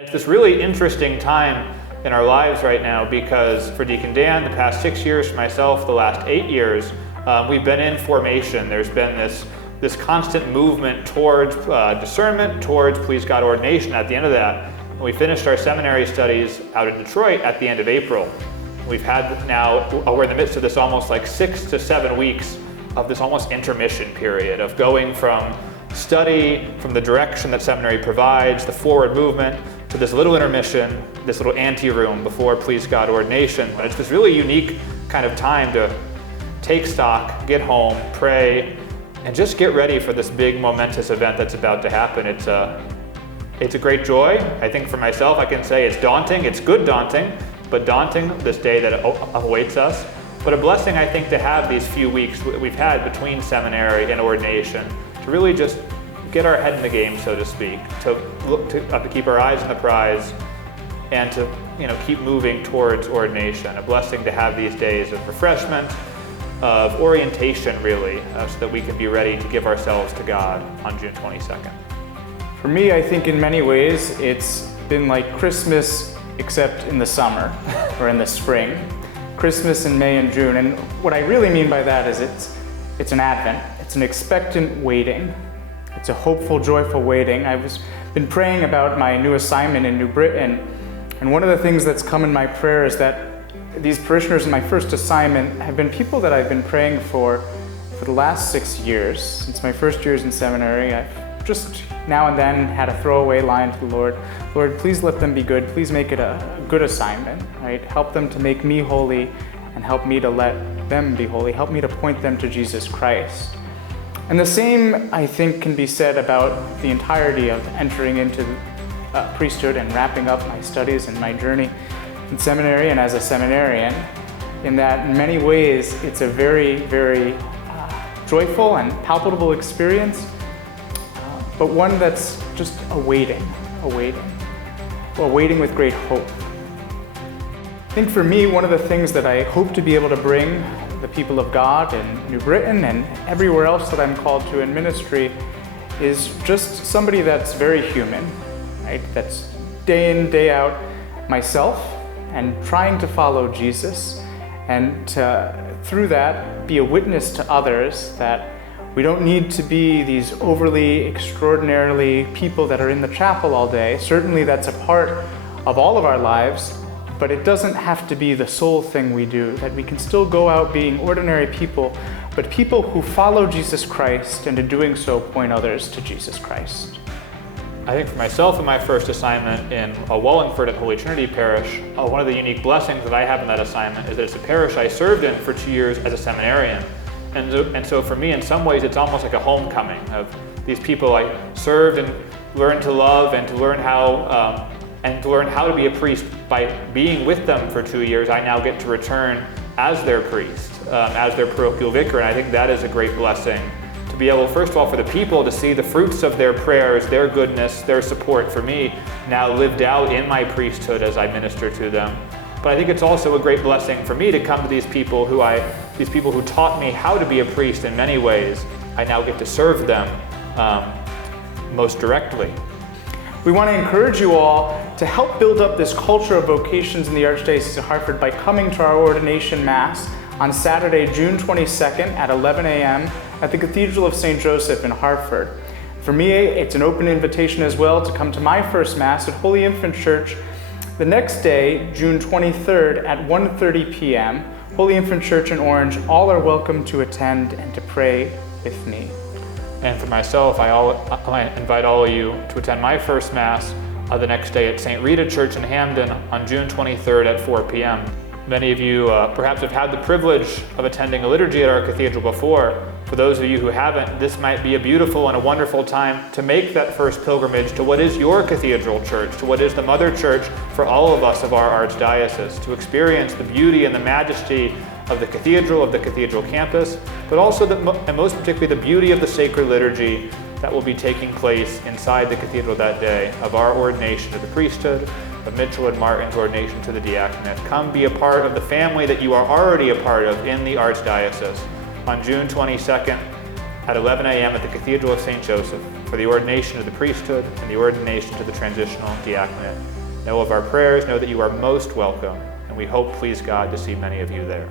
It's this really interesting time in our lives right now because for Deacon Dan, the past 6 years, for myself, the last 8 years, we've been in formation. There's been this constant movement towards discernment, towards please God ordination. At the end of that, we finished our seminary studies out in Detroit at the end of April. We've had now, we're in the midst of this almost like 6 to 7 weeks of this almost intermission period of going from study, from the direction that seminary provides, the forward movement, to this little intermission, this little ante-room before please God ordination. But it's this really unique kind of time to take stock, get home, pray, and just get ready for this big momentous event that's about to happen. It's a great joy. I think for myself, I can say it's daunting. It's good daunting, but daunting this day that awaits us. But a blessing, I think, to have these few weeks that we've had between seminary and ordination to really just get our head in the game, so to speak, to look to keep our eyes on the prize, and to keep moving towards ordination. A blessing to have these days of refreshment, of orientation, really, so that we can be ready to give ourselves to God on June 22nd. For me, I think in many ways it's been like Christmas, except in the summer or in the spring. Christmas in May and June, and what I really mean by that is it's an Advent. It's an expectant waiting. It's a hopeful, joyful waiting. I've been praying about my new assignment in New Britain, and one of the things that's come in my prayer is that these parishioners in my first assignment have been people that I've been praying for the last 6 years. Since my first years in seminary, I've just now and then had a throwaway line to the Lord. Lord, please let them be good. Please make it a good assignment, right? Help them to make me holy and help me to let them be holy. Help me to point them to Jesus Christ. And the same, I think, can be said about the entirety of entering into priesthood and wrapping up my studies and my journey in seminary and as a seminarian, in that in many ways it's a very, very joyful and palpable experience, but one that's just a waiting with great hope. I think for me, one of the things that I hope to be able to bring the people of God in New Britain and everywhere else that I'm called to in ministry is just somebody that's very human, right? That's day in, day out myself and trying to follow Jesus, and through that be a witness to others that we don't need to be these overly, extraordinarily people that are in the chapel all day. Certainly that's a part of all of our lives, but it doesn't have to be the sole thing we do, that we can still go out being ordinary people, but people who follow Jesus Christ, and in doing so point others to Jesus Christ. I think for myself in my first assignment in Wallingford at Holy Trinity Parish, one of the unique blessings that I have in that assignment is that it's a parish I served in for 2 years as a seminarian. And so for me, in some ways, it's almost like a homecoming of these people I served and learned to love and to learn how to be a priest. By being with them for 2 years, I now get to return as their priest, as their parochial vicar, and I think that is a great blessing to be able, first of all, for the people to see the fruits of their prayers, their goodness, their support for me now lived out in my priesthood as I minister to them. But I think it's also a great blessing for me to come to these people who taught me how to be a priest in many ways. I now get to serve them most directly. We want to encourage you all to help build up this culture of vocations in the Archdiocese of Hartford by coming to our ordination Mass on Saturday, June 22nd at 11 a.m. at the Cathedral of Saint Joseph in Hartford. For me, it's an open invitation as well to come to my first Mass at Holy Infant Church the next day, June 23rd at 1:30 p.m. Holy Infant Church in Orange. All are welcome to attend and to pray with me. And for myself, I invite all of you to attend my first Mass the next day at St. Rita Church in Hamden on June 23rd at 4 p.m. Many of you perhaps have had the privilege of attending a liturgy at our cathedral before. For those of you who haven't, this might be a beautiful and a wonderful time to make that first pilgrimage to what is your cathedral church, to what is the mother church for all of us of our archdiocese, to experience the beauty and the majesty of the cathedral campus, but also, and most particularly, the beauty of the sacred liturgy that will be taking place inside the cathedral that day, of our ordination to the priesthood, of Mitchell and Martin's ordination to the diaconate. Come be a part of the family that you are already a part of in the Archdiocese on June 22nd at 11 a.m. at the Cathedral of Saint Joseph. for the ordination of the priesthood and the ordination to the transitional diaconate. Know of our prayers, know that you are most welcome, and we hope, please God, to see many of you there.